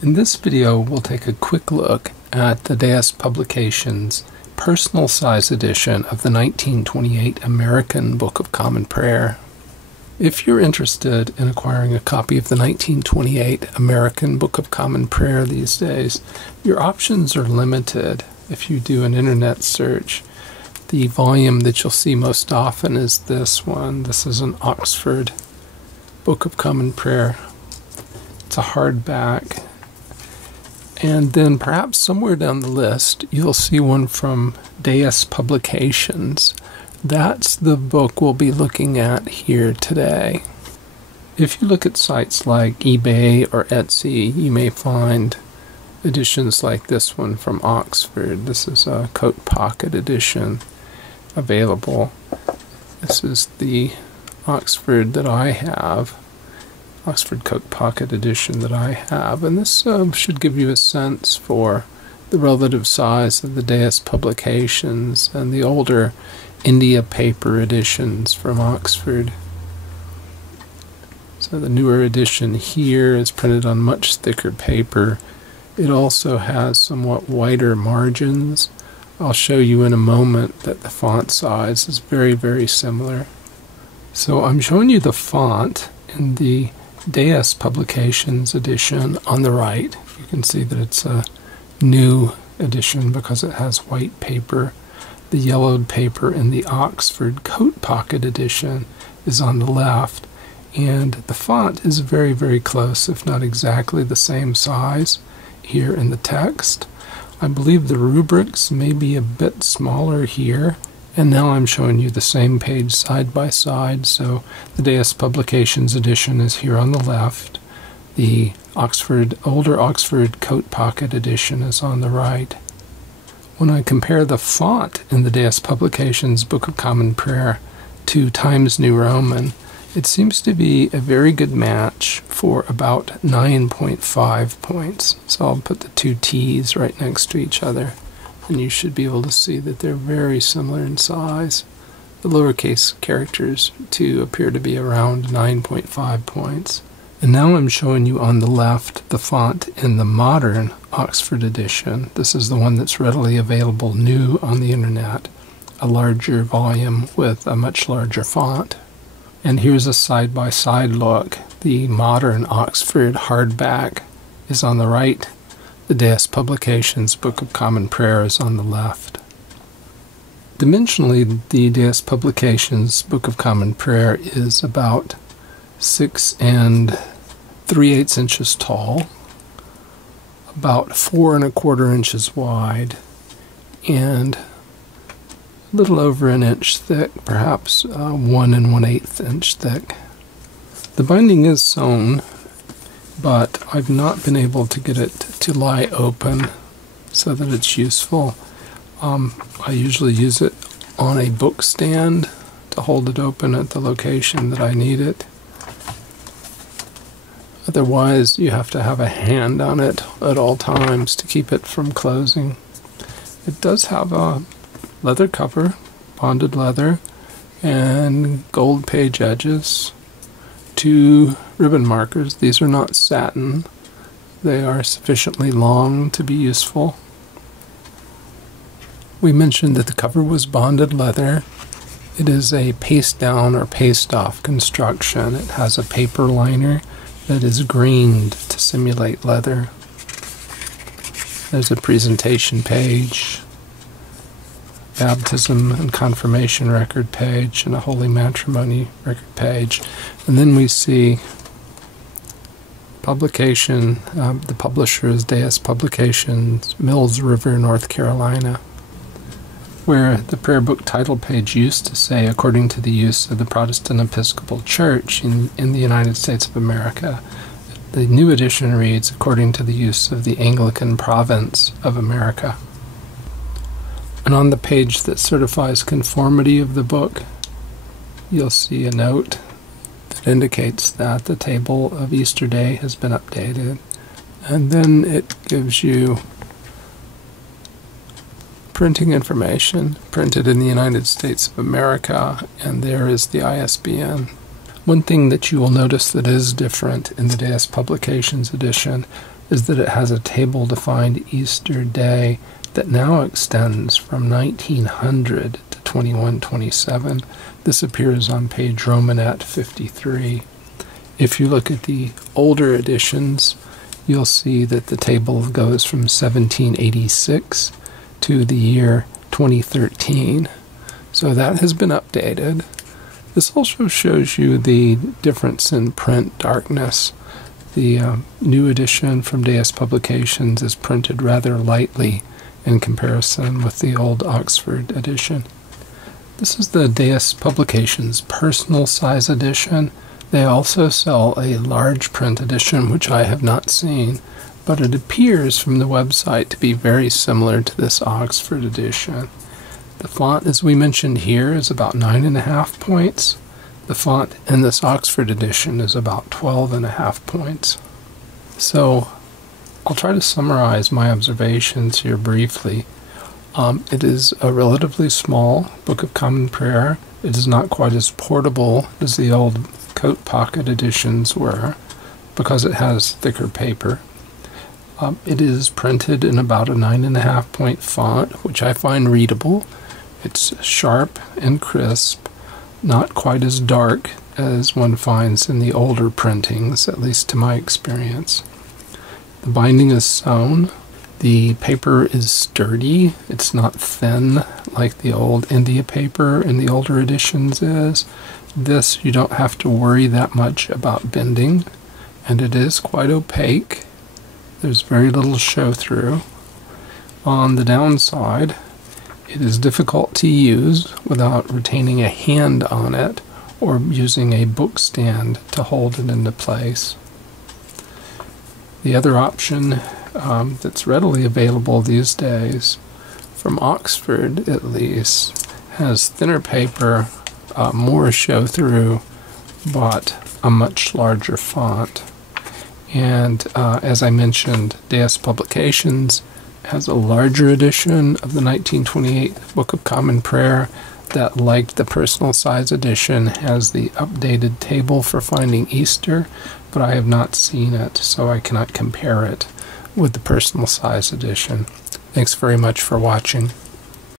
In this video, we'll take a quick look at the Deus Publications personal size edition of the 1928 American Book of Common Prayer. If you're interested in acquiring a copy of the 1928 American Book of Common Prayer these days, your options are limited. If you do an internet search, the volume that you'll see most often is this one. This is an Oxford Book of Common Prayer. It's a hardback. And then perhaps somewhere down the list, you'll see one from Deus Publications. That's the book we'll be looking at here today. If you look at sites like eBay or Etsy, you may find editions like this one from Oxford. This is a coat pocket edition available. This is the Oxford that I have. Oxford Coat Pocket edition that I have, and this should give you a sense for the relative size of the Deus Publications and the older India paper editions from Oxford. So the newer edition here is printed on much thicker paper. It also has somewhat wider margins. I'll show you in a moment that the font size is very, very similar. So I'm showing you the font in the Deus Publications edition on the right. You can see that it's a new edition because it has white paper. The yellowed paper in the Oxford Coat Pocket edition is on the left, and the font is very, very close, if not exactly the same size here in the text. I believe the rubrics may be a bit smaller here. And now I'm showing you the same page side by side. So the Deus Publications edition is here on the left. The older Oxford Coat Pocket edition is on the right. When I compare the font in the Deus Publications Book of Common Prayer to Times New Roman, it seems to be a very good match for about 9.5 points. So I'll put the two T's right next to each other, and you should be able to see that they're very similar in size. The lowercase characters, too, appear to be around 9.5 points. And now I'm showing you on the left the font in the modern Oxford edition. This is the one that's readily available new on the internet, a larger volume with a much larger font. And here's a side-by-side look. The modern Oxford hardback is on the right. The Deus Publications Book of Common Prayer is on the left. Dimensionally, the Deus Publications Book of Common Prayer is about 6 3/8 inches tall, about 4 1/4 inches wide, and a little over an inch thick, perhaps 1 1/8 inch thick. The binding is sewn, but I've not been able to get it to lie open so that it's useful. I usually use it on a book stand to hold it open at the location that I need it. Otherwise, you have to have a hand on it at all times to keep it from closing. It does have a leather cover, bonded leather, and gold page edges. 2 ribbon markers. These are not satin. They are sufficiently long to be useful. We mentioned that the cover was bonded leather. It is a paste down or paste off construction. It has a paper liner that is grained to simulate leather. There's a presentation page, baptism and confirmation record page, and a holy matrimony record page. And then we see publication. The publisher is Deus Publications, Mills River, North Carolina, where the prayer book title page used to say, according to the use of the Protestant Episcopal Church in the United States of America. The new edition reads, according to the use of the Anglican Province of America. And on the page that certifies conformity of the book, you'll see a note that indicates that the table of Easter Day has been updated. And then it gives you printing information, printed in the United States of America, and there is the ISBN. One thing that you will notice that is different in the Deus Publications edition is that it has a table to find Easter Day that now extends from 1900 to 2127. This appears on page Romanet 53. If you look at the older editions, you'll see that the table goes from 1786 to the year 2013. So that has been updated. This also shows you the difference in print darkness. The new edition from Deus Publications is printed rather lightly in comparison with the old Oxford edition. This is the Deus Publications personal size edition. They also sell a large print edition, which I have not seen, but it appears from the website to be very similar to this Oxford edition. The font, as we mentioned here, is about 9.5 points. The font in this Oxford edition is about 12.5 points. So I'll try to summarize my observations here briefly. It is a relatively small Book of Common Prayer. It is not quite as portable as the old coat pocket editions were because it has thicker paper. It is printed in about a 9.5 point font, which I find readable. It's sharp and crisp, not quite as dark as one finds in the older printings, at least to my experience. The binding is sewn. The paper is sturdy. It's not thin like the old India paper in the older editions is. This, you don't have to worry that much about bending, and it is quite opaque. There's very little show through. On the downside, it is difficult to use without retaining a hand on it or using a book stand to hold it into place. The other option that's readily available these days, from Oxford at least, has thinner paper, more show through, but a much larger font. And as I mentioned, Deus Publications has a larger edition of the 1928 Book of Common Prayer that, like the personal size edition, has the updated table for finding Easter, but I have not seen it, so I cannot compare it with the personal size edition. Thanks very much for watching.